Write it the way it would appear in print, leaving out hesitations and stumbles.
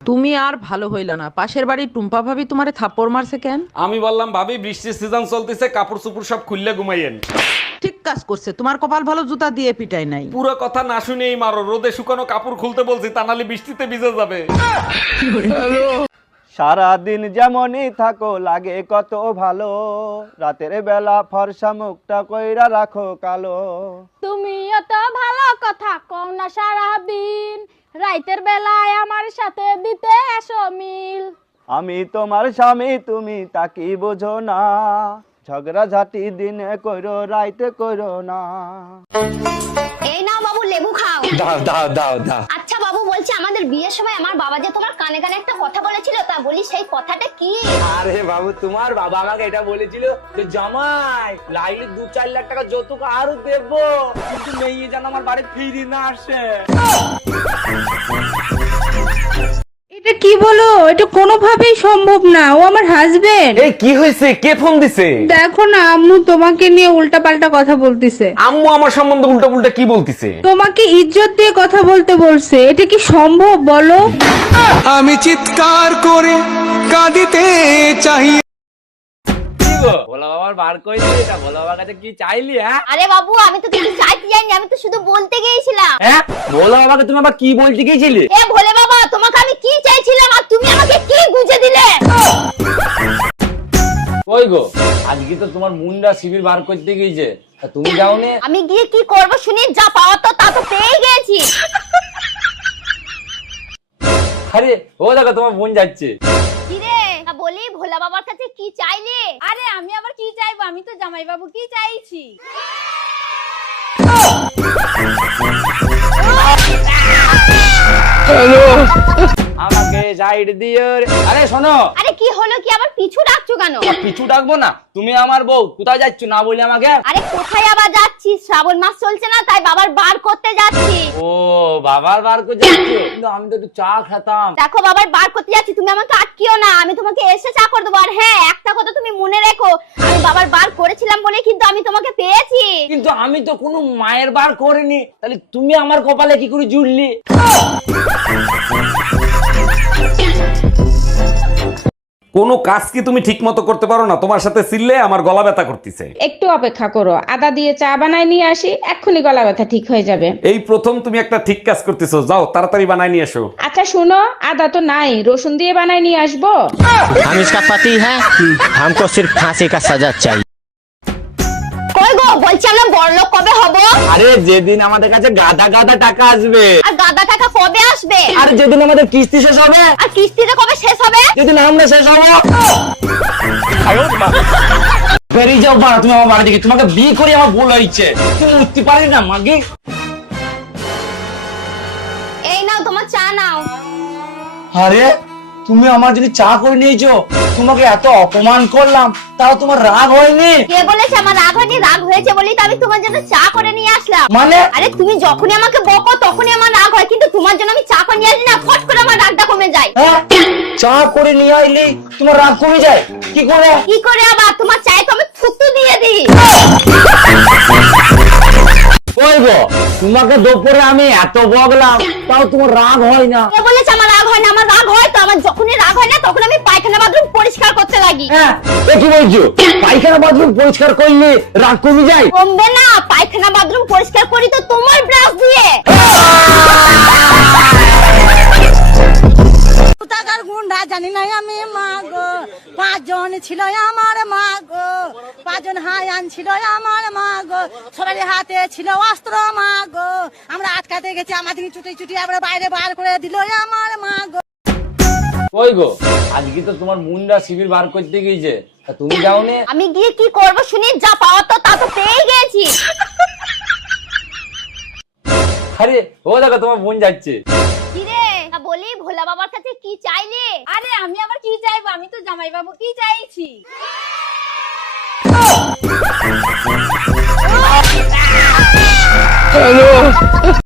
তুমি আর ভালো হইল না, পাশের বাড়ির টুম্পা ভাবি তোমারে থাপ্পড় মারছে কেন? আমি বললাম ভাবি বৃষ্টির সিজন চলতেছে, কাপড় চোপড় সব খুললে ঘুমাইয়েন। ঠিক কাজ করছে, তোমার কপাল ভালো জুতা দিয়ে পিটাই নাই। পুরো কথা না শুনেই মারো, রোদে শুকানো কাপড় খুলতে বলছি, তা নাহলে বৃষ্টিতে ভিজে যাবে। সারাদিন যেমনই থাকো লাগে কত ভালো, রাতের বেলা ফর্সা মুখটা কইরা রাখো কালো। তুমি এত ভালো কথা কও না সারাদিন, রাইতের বেলায় আমার সাথে দিতে এসো মিল। আমি তোমার স্বামী তুমি তাকি বোঝো না, ঝগড়া ঝাঁটি দিনে কইরো রাইতে কইরো না। এই নাও বাবু লেবু খাও। দাও দাও দাও দাও। আচ্ছা বাবু, বলছি আমাদের বিয়ের সময় আমার বাবা যে তোমার কানে কানে একটা কথা বলেছিল, তা বলি সেই কথাটা কি? আরে বাবু, তোমার বাবা আমাকে এটা বলেছিল যে জামাই লাইলে 2-4 লাখ টাকা যৌতুক আরো দেবো, কিন্তু মেয়ে যেন আমার বাড়ি ফিরে না আসে। এটা কি বলো? এটা কোনোভাবেই সম্ভব না, ও আমার হাজবেন্ড। এই কি হয়েছে? কে ফোন দিছে? দেখো না, আম্মু তোমাকে নিয়ে উল্টাপাল্টা কথা বলতিছে। আম্মু আমার সম্বন্ধে উল্টা পুল্টা কি বলতিছে? তোমাকে ইজ্জত দিয়ে কথা বলতে বলছে। এটা কি সম্ভব বলো? আমি চিৎকার করে কাঁদিতে চাই। ভোলা বাবার বার করে দিলি, এটা ভোলা বাবার কাছে কি চাইলি? হ্যাঁ আরে বাবু, আমি তো কিছু চাইতে যাইনি, আমি তো শুধু বলতে গিয়েছিলাম। হ্যাঁ, ভোলা বাবাকে তুমি আবার কি বলতে গিয়েছিলি? এ ভোলে বাবা, তোমাকে আমি কি চাইছিলাম আর তুমি আমাকে কি বুঝে দিলে? কই গো, আজকে তো তোমার মুন্ডা শিবির বার করতে গিয়েছে, তা তুমি যাওনি? আমি গিয়ে কি করব শুনি, যা পাওয়া তো তা তো পেয়ে গেছি। আরে ও দেখো তোমার বোন যাচ্ছে। কি রে, তা বলি ভোলা বাবার কাছে কি চাইলে? আরে আমি আবার কি চাইবো, আমি তো জামাই বাবু কি চাইছি। আমাকে সাইড দিও রে। আরে শোনো, আরে কি হলো, কি আবার পিছু ডাকছো কেন? পিছু ডাকবো না, তুমি আমার বউ, কোথায় যাচ্ছ না বলি আমাকে? আরে কোথায় আবার যাচ্ছি, শ্রাবণ মাস চলছে না, তাই বাবার বার করতে যাচ্ছি। ও বাবার বার করে যাচ্ছ, কিন্তু আমি তো একটু চা খেতাম। দেখো বাবার বার করতে যাচ্ছি, তুমি আমাকে আটকিও না, আমি তোমাকে এসে চা করে দেবো। আর হ্যাঁ, একটা কথা তুমি মনে রেখো, আমি বাবার বার করেছিলাম বলে কিন্তু আমি তোমাকে পেয়েছি। কিন্তু আমি তো কোনো মায়ের বার করিনি, তাহলে তুমি আমার কপালে কি করে জুড়লি? কোনো কাজ কি তুমি ঠিক মতো করতে পারো না? তোমার সাথে চিল্লে আমার গলা ব্যথা করতেছে। একটু অপেক্ষা করো, আদা দিয়ে চা বানায় নিয়ে আসি, এক্ষুনি গলা ব্যথা ঠিক হয়ে যাবে। এই প্রথম তুমি একটা ঠিক কাজ করতেছো, যাও তাড়াতাড়ি বানাই নিয়ে এসো। আচ্ছা শুনো, আদা তো নাই, রসুন দিয়ে বানায় নিয়ে আসবো। हम इसका पति है, हमको सिर्फ फांसी का सजा चाहिए। কই গো, বলছি আমরা বড়লোক কবে হব? আরে যেদিন আমাদের কাছে গাদা গাদা টাকা আসবে। আর গাদা টাকা কবে আসবে? আর যেদিন আমাদের কিস্তি শেষ হবে। আর কিস্তিটা কবে শেষ হবে? যেদিন আমরা শেষ হবো। বেরিয়ে যাও বাড়া তুমি আমার বাড়ি থেকে, তোমাকে বিয়ে করে আমার ভুল হয়েছে, তুমি উঠতে পারি না মাগি। এই নাও তোমার চা নাও। আরে তুমি আমার যদি চা করে নিয়েছো, তোমাকে এত অপমান করলাম, তাও তোমার রাগ হয়নি? কে বলেছে আমার রাগ হয়নি? রাগ হয়েছে বলেই তো আমি তোমার জন্য চা করে নিয়ে আসলাম। মানে? আরে তুমি যখনই আমাকে বকো তখনই আমার রাগ হয়, কিন্তু তোমার জন্য আমি চা করে নিয়ে আসি না, ফট করে আমার রাগটা কমে যায়। হ্যাঁ, চা করে নিয়ে আইলি তোমার রাগ কমে যায়? কি করে? কি করে আবার? তোমার চায়ে তো আমি থুতু দিয়ে দিই। কইবো তোমাকে দুপুরে আমি এত বকলাম, তাও তোমার রাগ হয় না? কে বলেছে আমার রাগ হয় না? আমার রাগ হয় তো, আমার যখনই রাগ হয় না তখন আমি পায়খানা বাথরুম পরিষ্কার করতে লাগি। হ্যাঁ, এ কি বলছো? পায়খানা বাথরুম পরিষ্কার করলে রাগ কমে যায়? কমবে না, পায়খানা বাথরুম পরিষ্কার করি তো তোমার ব্রাশ দিয়ে। টাকার গুন্ডা জানি না আমি মা গো, 5 জন ছিল আমার মা গো, 5 জন হায়ান ছিল আমার মা গো, সবারই হাতে ছিল অস্ত্র মা গো, আমরা আটকাতে গেছি, আমাদের চুটি চুটি আবার বাইরে বার করে দিল আমার মা গো। কই গো, আজকে তো তোমার মুন্ডা শিবির বার করতে গিয়েছে, তা তুমি যাওনি? আমি গিয়ে কি করব শুনি, যা পাওয়া তো তা তো পেয়ে গেছি। আরে ও দেখো তোমার বোন যাচ্ছে। কি রে, তা বলি ভোলা বাবার কাছে কি চাইলে? আরে আমি আবার কি চাইবো, আমি তো জামাই বাবু কি চাইছি।